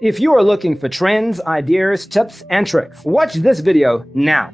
If you are looking for trends, ideas, tips, and tricks, watch this video now.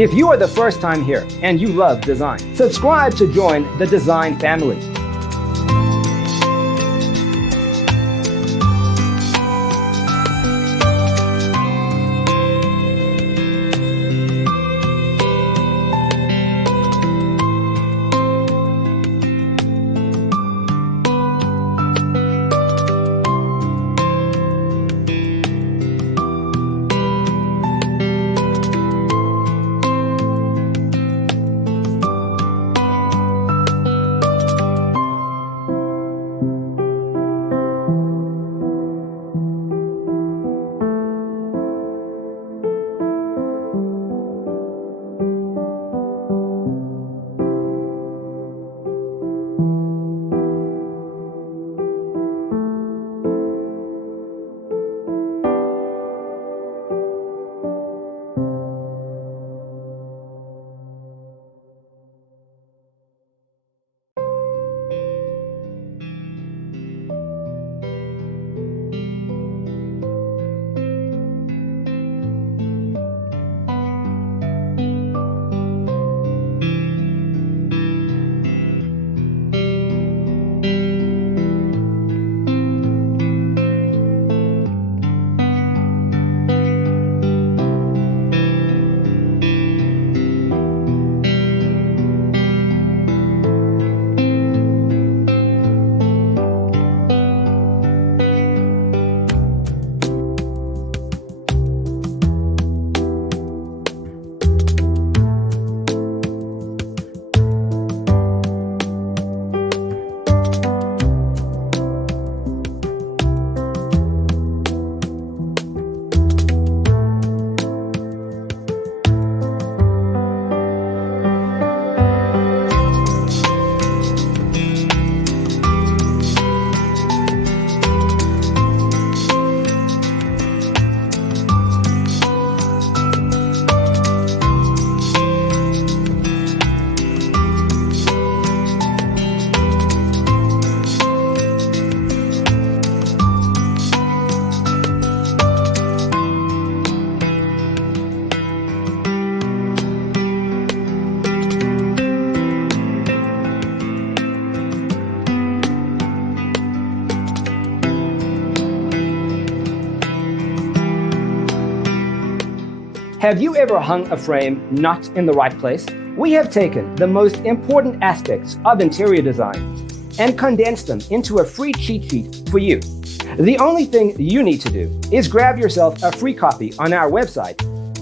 If you are the first time here and you love design, subscribe to join the design family. Have you ever hung a frame not in the right place? We have taken the most important aspects of interior design and condensed them into a free cheat sheet for you. The only thing you need to do is grab yourself a free copy on our website,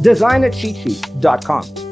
designercheatsheet.com.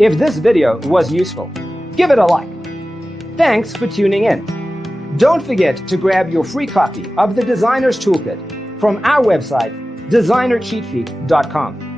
If this video was useful, give it a like. Thanks for tuning in. Don't forget to grab your free copy of the Designer's Toolkit from our website, designercheatsheet.com.